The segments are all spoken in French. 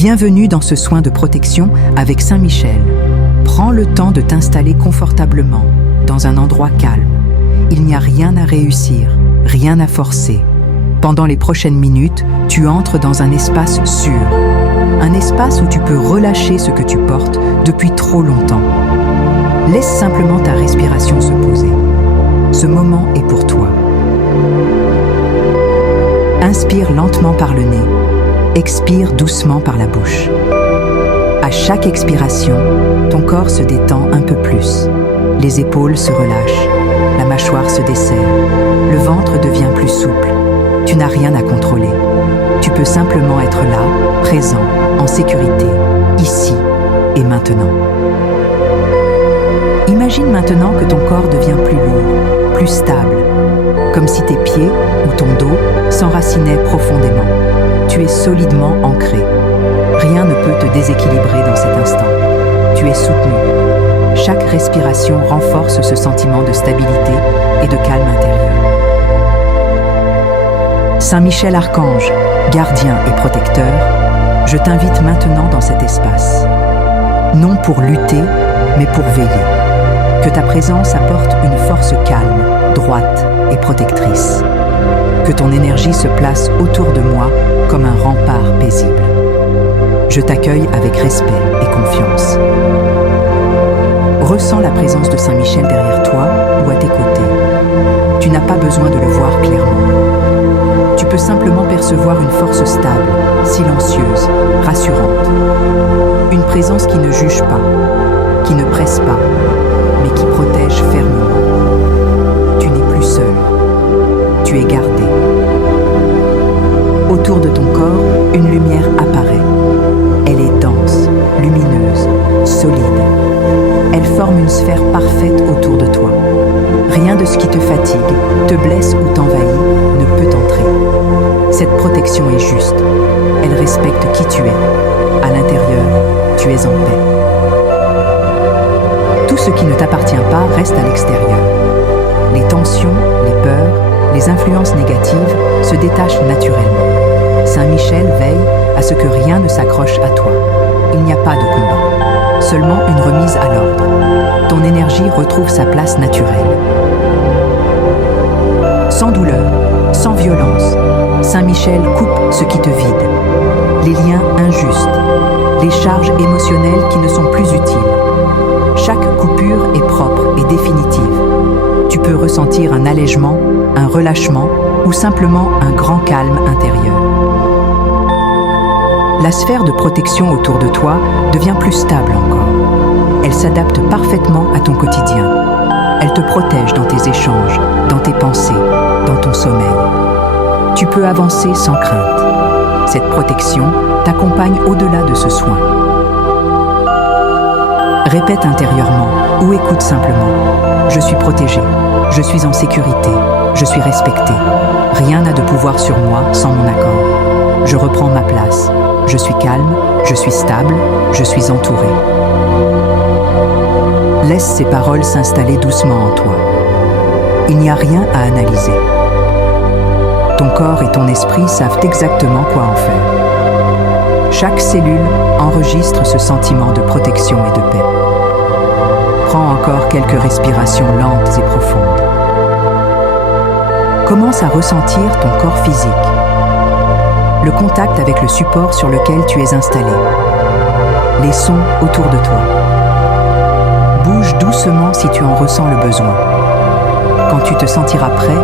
Bienvenue dans ce soin de protection avec Saint Michel. Prends le temps de t'installer confortablement, dans un endroit calme. Il n'y a rien à réussir, rien à forcer. Pendant les prochaines minutes, tu entres dans un espace sûr. Un espace où tu peux relâcher ce que tu portes depuis trop longtemps. Laisse simplement ta respiration se poser. Ce moment est pour toi. Inspire lentement par le nez. Expire doucement par la bouche. À chaque expiration, ton corps se détend un peu plus. Les épaules se relâchent, la mâchoire se desserre, le ventre devient plus souple. Tu n'as rien à contrôler. Tu peux simplement être là, présent, en sécurité, ici et maintenant. Imagine maintenant que ton corps devient plus lourd, plus stable, comme si tes pieds ou ton dos s'enracinaient profondément. Tu es solidement ancré. Rien ne peut te déséquilibrer dans cet instant. Tu es soutenu. Chaque respiration renforce ce sentiment de stabilité et de calme intérieur. Saint Michel Archange, gardien et protecteur, je t'invite maintenant dans cet espace. Non pour lutter, mais pour veiller. Que ta présence apporte une force calme, droite et protectrice. Que ton énergie se place autour de moi comme un rempart paisible. Je t'accueille avec respect et confiance. Ressens la présence de Saint Michel derrière toi ou à tes côtés. Tu n'as pas besoin de le voir clairement. Tu peux simplement percevoir une force stable, silencieuse, rassurante. Une présence qui ne juge pas, qui ne presse pas, mais qui protège fermement. Tu n'es plus seul. Tu es gardé. Autour de ton corps, une lumière apparaît. Elle est dense, lumineuse, solide. Elle forme une sphère parfaite autour de toi. Rien de ce qui te fatigue, te blesse ou t'envahit ne peut entrer. Cette protection est juste. Elle respecte qui tu es. À l'intérieur, tu es en paix. Tout ce qui ne t'appartient pas reste à l'extérieur. Les tensions, les peurs, les influences négatives se détachent naturellement. Saint Michel veille à ce que rien ne s'accroche à toi. Il n'y a pas de combat, seulement une remise à l'ordre. Ton énergie retrouve sa place naturelle. Sans douleur, sans violence, Saint Michel coupe ce qui te vide. Les liens injustes, les charges émotionnelles qui ne sont plus utiles. Chaque coupure est propre et définitive. Tu peux ressentir un allègement, un relâchement ou simplement un grand calme intérieur. La sphère de protection autour de toi devient plus stable encore. Elle s'adapte parfaitement à ton quotidien. Elle te protège dans tes échanges, dans tes pensées, dans ton sommeil. Tu peux avancer sans crainte. Cette protection t'accompagne au-delà de ce soin. Répète intérieurement ou écoute simplement. Je suis protégé, je suis en sécurité, je suis respecté. Rien n'a de pouvoir sur moi sans mon accord. Je reprends ma place. Je suis calme, je suis stable, je suis entouré. Laisse ces paroles s'installer doucement en toi. Il n'y a rien à analyser. Ton corps et ton esprit savent exactement quoi en faire. Chaque cellule enregistre ce sentiment de protection et de paix. Prends encore quelques respirations lentes et profondes. Commence à ressentir ton corps physique. Le contact avec le support sur lequel tu es installé. Les sons autour de toi. Bouge doucement si tu en ressens le besoin. Quand tu te sentiras prêt,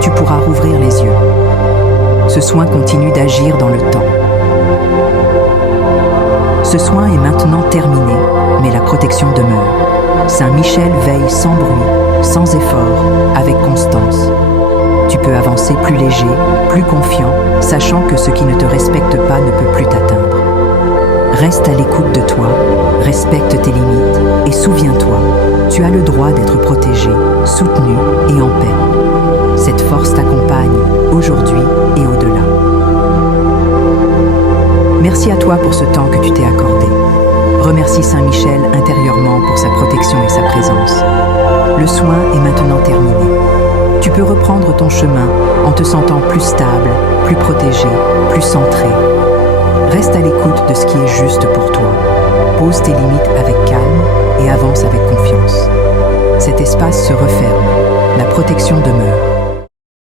tu pourras rouvrir les yeux. Ce soin continue d'agir dans le temps. Ce soin est maintenant terminé, mais la protection demeure. Saint Michel veille sans bruit, sans effort, avec constance. Tu peux avancer plus léger, plus confiant, sachant que ce qui ne te respecte pas ne peut plus t'atteindre. Reste à l'écoute de toi, respecte tes limites et souviens-toi, tu as le droit d'être protégé, soutenu et en paix. Cette force t'accompagne aujourd'hui et au-delà. Merci à toi pour ce temps que tu t'es accordé. Remercie Saint Michel intérieurement pour sa protection et sa présence. Le soin est maintenant terminé. Tu peux reprendre ton chemin en te sentant plus stable, plus protégé, plus centré. Reste à l'écoute de ce qui est juste pour toi. Pose tes limites avec calme et avance avec confiance. Cet espace se referme. La protection demeure.